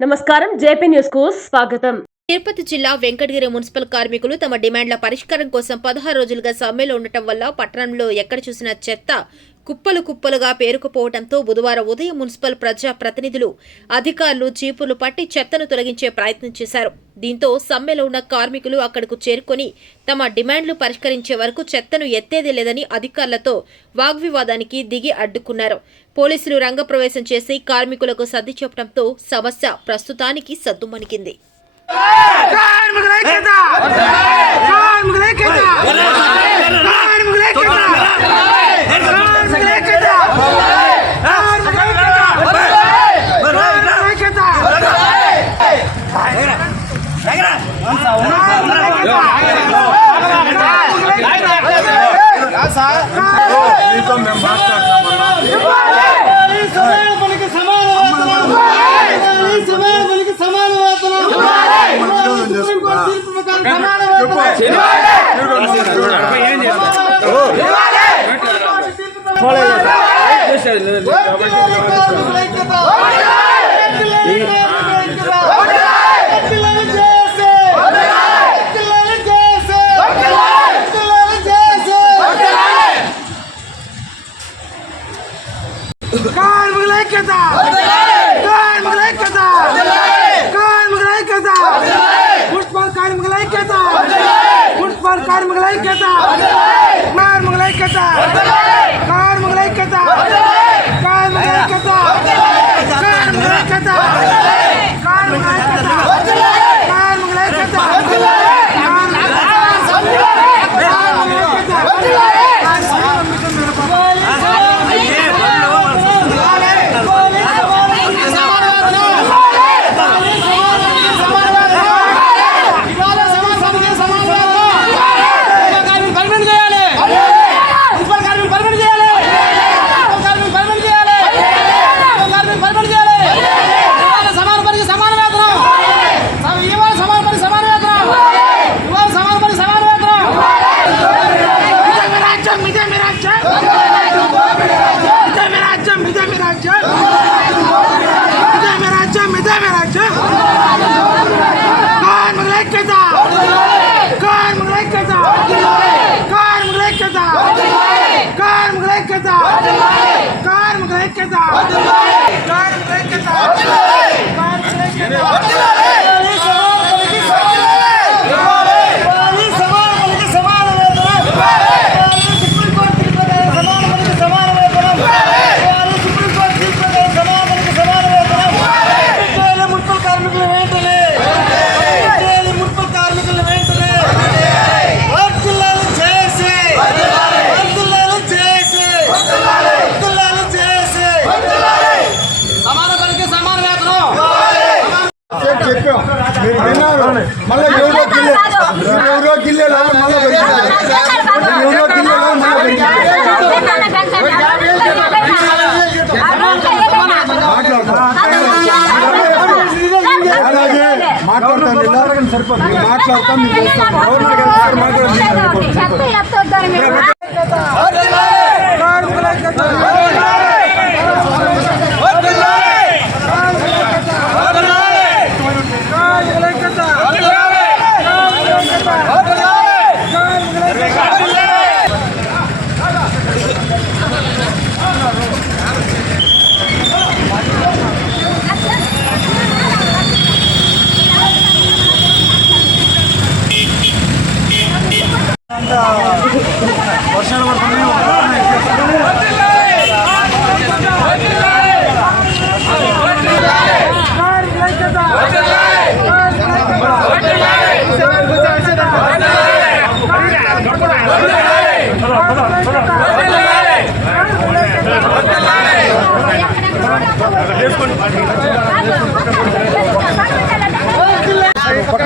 నమస్కారం JP news కు స్వాగతం తిరుపతి జిల్లా వెంకటగిరి మున్సిపల్ కార్మికులు తమ డిమాండ్ల పరిష్కారం కోసం పదహారు రోజులుగా సమ్మెలో ఉండటం వల్ల పట్టణంలో ఎక్కడ చూసినా చెత్త కుప్పలు కుప్పలుగా పేరుకుపోవడంతో బుధవారం ఉదయం మున్సిపల్ ప్రజా ప్రతినిధులు అధికారులు చీపులు పట్టి చెత్తను తొలగించే ప్రయత్నం చేశారు. దీంతో సమ్మెలో ఉన్న కార్మికులు అక్కడకు చేరుకొని తమ డిమాండ్లు పరిష్కరించే వరకు చెత్తను ఎత్తేదే లేదని అధికారులతో వాగ్వివాదానికి దిగి అడ్డుకున్నారు. పోలీసులు రంగప్రవేశం చేసి కార్మికులకు సర్ది చెప్పడంతో సమస్య ప్రస్తుతానికి సద్దుమణికింది కార్మికుల ఐక్యత కార్మికుల ఐక్యత కార్మికుల ఐక్యత కార్మికుల ఐక్యత కార్మికుల ఐక్యత మీతో మేము మాట్లాడతామన్నా ఈ సమయానికి సమాన వేతనం ఈ సమయానికి సమాన వేతనం సుప్రీంకోర్టు తీర్పు ప్రకారం సమాన వేతనం కార్మికుల ఐక్యత చెప్పాం మీరు విన్నారు. మళ్ళీ ఎవరో గిల్లే ఎవరో గిల్లేలా మళ్ళీ ఎవరో అలాగే మాట్లాడతాను మీరు మాట్లాడతాం చేస్తాం గవర్నమెంట్ గారు సార్ మాట్లాడండి కార్మికుల ఐక్యత కార్మికుల ఐక్యత వర్షాలు కార్మికుల ఐక్యత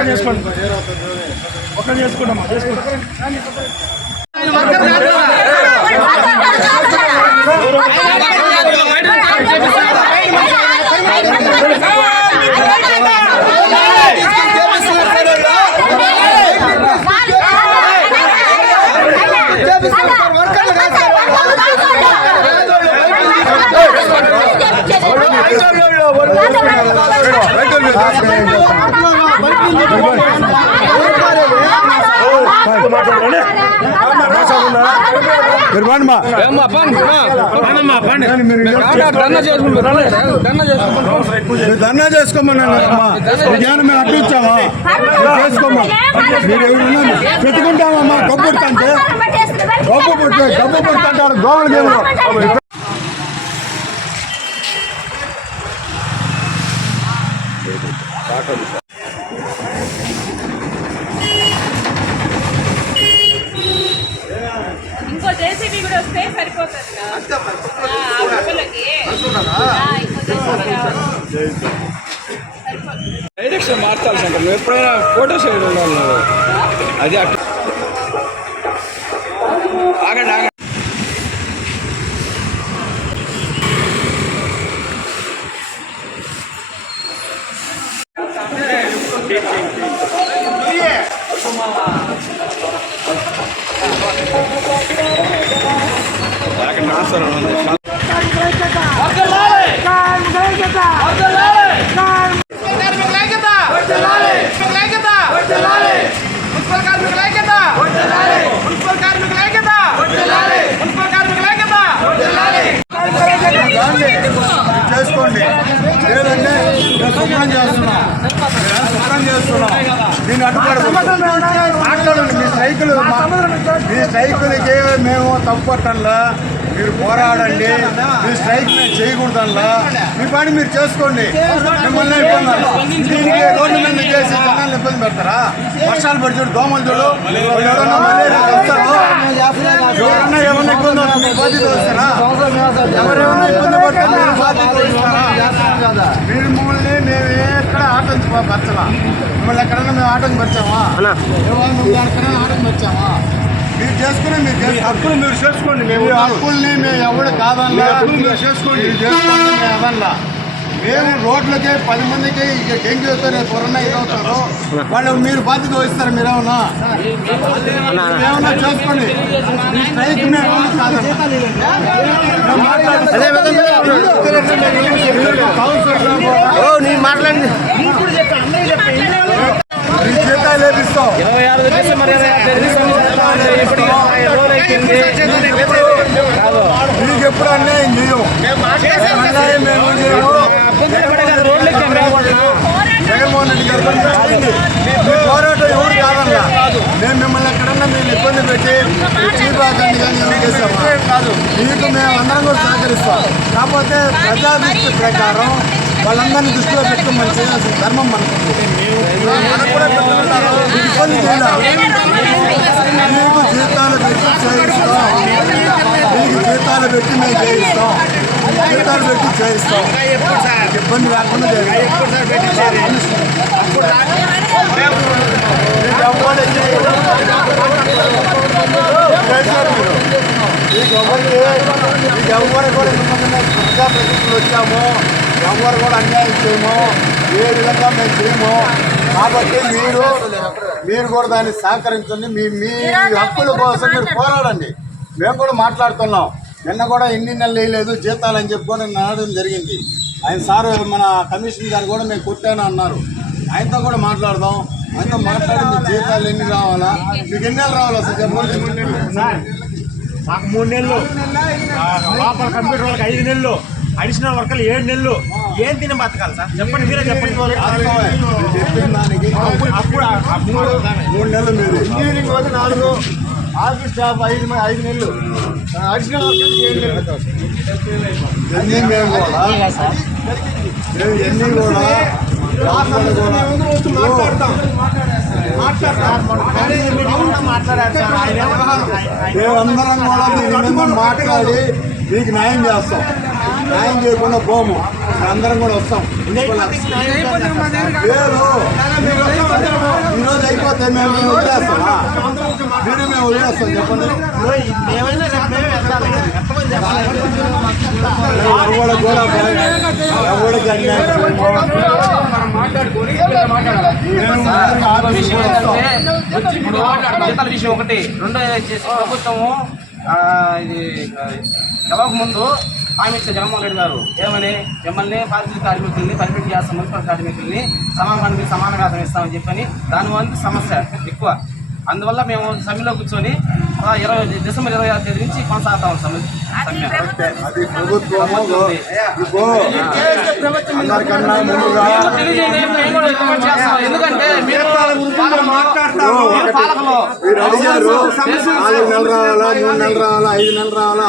చేసుకోండి. చేసుకోండి పక్కన మీరు పండి మీరు ధర్నా చేసుకోమన్నాను అమ్మా జ్ఞానం మేము అప్పించామా చేసుకోమా మీరు ఎవరున్నా పెట్టుకుంటామమ్మా గొప్ప పుడుతుంటే గొప్ప పుట్టే గొప్ప పుడుతుంటారు దోమలు ఇంకో జేసీబీ కూడా వస్తే సరిపోతుంది. డైరెక్షన్ మార్చాలి సార్ నువ్వు ఎప్పుడైనా ఫోటో సైడ్ ఉండాలి అది అట్లా. ఆగండి ఆగండి. చేసుకోండి లేదంటే నేను శుభ్రం చేస్తున్నా నేను శుభ్రం చేస్తున్నా దీన్ని అడ్డుపడదు మాట్లాడండి. మీ స్ట్రైకులు మీ స్ట్రైకులకి మేము తప్పట్టంలా మీరు పోరాడండి. మీ స్ట్రైక్ మేము చేయకూడదల్లా మీ పని మీరు చేసుకోండి. మిమ్మల్ని ఇబ్బంది దీనికి రోడ్డు మీద చేసి జనాలను ఇబ్బంది పెడతారా? వర్షాలు పడి చూడు దోమలు చూడు. ఎవరన్నా మలేరియా వస్తారు? ఎవరన్నా ఏమన్నా ఇబ్బంది వస్తే మీ బాధ్యత వస్తారా? ఎవరేమన్నా ఇబ్బంది పడతారు మీరు బాధ్యత వహిస్తారా? మీరు మమ్మల్ని మేము ఎక్కడ ఆటంకపరచలా మిమ్మల్ని ఎక్కడన్నా మేము ఆటంకపరిచామా ఏమన్నా నువ్వు ఎక్కడన్నా ఆటంకపరిచామా మీరు చేసుకుని మీరు హక్కులు మీరు చేసుకోండి మేము హక్కుల్ని మేము ఎవడు కాదన్నా మీరు చేసుకోండి. మీరు చేసుకోండి మేము అదన్నా మేము రోడ్లకి పది మందికి ఇక డెంగ్యూ వస్తే రేపు ఎవరన్నా ఇది అవుతారు వాళ్ళు మీరు బాధ్యత వహిస్తారు మీరేమన్నా? ఏమన్నా చేసుకోండి. మీ స్ట్రైక్ మేము కాదన్నా మేము మాట్లాడుతున్నాం. కౌన్సిలర్లు కూడా మీ జీతాలు లేపిస్తాం మీకు ఎప్పుడు అన్యాయం చేయం అన్యాయం మేము చేయము. జగన్మోహన్ రెడ్డి గారు కొంచెం ఆగండి. మీ పోరాటం ఎవరు కాదన్నా మేము మిమ్మల్ని ఎక్కడన్నా మేము ఇబ్బంది పెట్టి మీకు మేము అందరం కూడా సహకరిస్తాం. కాకపోతే ప్రజా దృష్టి ప్రకారం వాళ్ళందరినీ దృష్టిలో పెట్టుకుని మనం చేయాల్సిన ధర్మం మనకు మనకు కూడా మీకు ఇబ్బంది జీతాలు పెట్టి చేయిస్తాం. మీకు జీతాలు పెట్టి మేము చేయిస్తాం. జీతాలు పెట్టి చేయిస్తాం. ఇబ్బంది లేకుండా మీకు ఎవరికి మీకు ఎవరు కూడా ప్రజాప్రతినిధులు వచ్చాము. ఎవరు కూడా అన్యాయం చేయము. ఏ విధంగా మేము చేయము. కాబట్టి మీరు మీరు కూడా దాన్ని సహకరించండి. మీ మీ హక్కుల కోసం మీరు పోరాడండి. మేము కూడా మాట్లాడుతున్నాం. నిన్న కూడా ఎన్ని నెలలు వేయలేదు జీతాలు అని చెప్పుకొని అనడం జరిగింది. ఆయన సార్ మన కమిషన్ గారు కూడా మేము కొట్టాను అన్నారు. ఆయనతో కూడా మాట్లాడదాం. ఆయనతో మాట్లాడి మీ జీతాలు ఎన్ని రావాలా? మీకు ఎన్ని నెలలు రావాలా సార్? చెప్పండి. మాకు మూడు నెలలు? ఆ, లోపల కంప్యూటర్ వాళ్ళకి ఐదు నెలలు. అడిషనల్ వర్కర్లు ఏడు నెలలు ఏం తిని బతకాలి సార్? చెప్పండి మీరే చెప్పండి. అప్పుడు మూడు నెలలు మీరు. ఇంజనీరింగ్ వచ్చి నాలుగు ఆఫీస్ స్టాఫ్ ఐదు ఐదు నెలలు. అడిషనల్ వర్కర్స్ ఏడు నెలలు. మేము కూడా. రాష్ట్రాలు కూడా. మేమందరం కూడా దీని మీద మాట్లాడి మీకు న్యాయం చేస్తాం. న్యాయం చేయకుండా పోము. అందరం కూడా వస్తాం. ఈరోజు అయిపోతే మేము మేము వదిలేస్తామా మీరు మేము వదిలేస్తాం చెప్పండి. కూడా అన్యాయం జీతాల విషయం ఒకటి. రెండో ప్రభుత్వము ఆ, ఇది గెలవక ముందు హామీ ఇచ్చిన జగన్మోహన్ రెడ్డి గారు ఏమని? మిమ్మల్ని పారిశుద్ధ కార్మికుల్ని పర్మిట్ చేస్తాం మున్సిపల్ కార్మికుల్ని సమానానికి సమాన వేతనం ఇస్తామని చెప్పని దాని వల్ల సమస్య ఎక్కువ. అందువల్ల మేము సమ్మెలో కూర్చొని ఇరవై డిసెంబర్ ఇరవై ఆరు తేదీ నుంచి కొనసాగుతాం అది కూడా రికమెండ్ చేస్తాం. ఎందుకంటే మీరు పాలకులు, మీరు పాలకులు. మీరు అడిగారు నాలుగు నెలలు రావాలా మూడు నెలలు రావాలా ఐదు నెలలు రావాలా?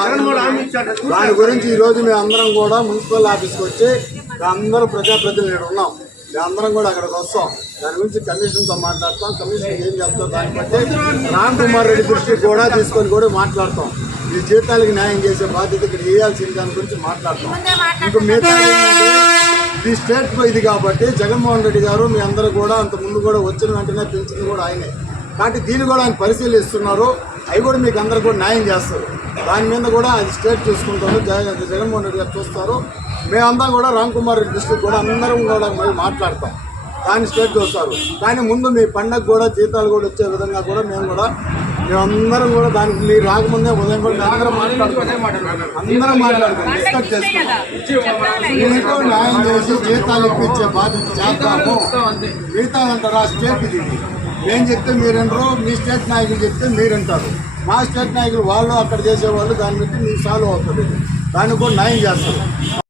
దాని గురించి ఈ రోజు మేము అందరం కూడా మున్సిపల్ ఆఫీస్కి వచ్చి అందరూ ప్రజాప్రతినిధులు ఉన్నాం. అందరం కూడా అక్కడికి వస్తాం. దాని గురించి కమిషన్తో మాట్లాడతాం. కమిషన్ ఏం చెప్తాం దాన్ని బట్టి రామ్ కుమార్ రెడ్డి దృష్టికి కూడా తీసుకొని కూడా మాట్లాడతాం. ఈ జీతాలకు న్యాయం చేసే బాధ్యత ఇక్కడ చేయాల్సిన దాని గురించి మాట్లాడతాం. ఇంకో మిగతా ఇది స్టేట్ ఇది కాబట్టి జగన్మోహన్ రెడ్డి గారు మీ అందరూ కూడా అంత ముందు కూడా వచ్చిన వెంటనే పెంచింది కూడా ఆయనే. కాబట్టి దీన్ని కూడా ఆయన పరిశీలిస్తున్నారు. అవి కూడా మీకు అందరు కూడా న్యాయం చేస్తారు. దాని మీద కూడా అది స్టేట్ చూసుకుంటారు. జగ జగన్మోహన్ రెడ్డి గారు చూస్తారు. మేమంతా కూడా రామ్ కుమార్ దృష్టికి కూడా అందరం కూడా మరి మాట్లాడతాం. దాన్ని స్టేట్ చూస్తారు కానీ ముందు మీ పండగ కూడా జీతాలు కూడా వచ్చే విధంగా కూడా మేము కూడా మేమందరం కూడా దానికి మీరు రాకముందే ఉదయం కూడా మేము అందరం మాట్లాడుకుంటాం. అందరం మాట్లాడుకుంటాం. డిస్కస్ చేసుకుంటాం. మీకు న్యాయం చేసి జీతాలు ఇప్పించే బాధ్యత చేద్దాము. మిగతా అంటారు ఆ స్టేట్ ఇది. నేను చెప్తే మీరంటారు మీ స్టేట్ నాయకులు చెప్తే మీరంటారు. మా స్టేట్ నాయకులు వాళ్ళు అక్కడ చేసేవాళ్ళు దాన్ని బట్టి మీకు సాల్వ్ అవుతుంది. దాన్ని కూడా న్యాయం చేస్తారు.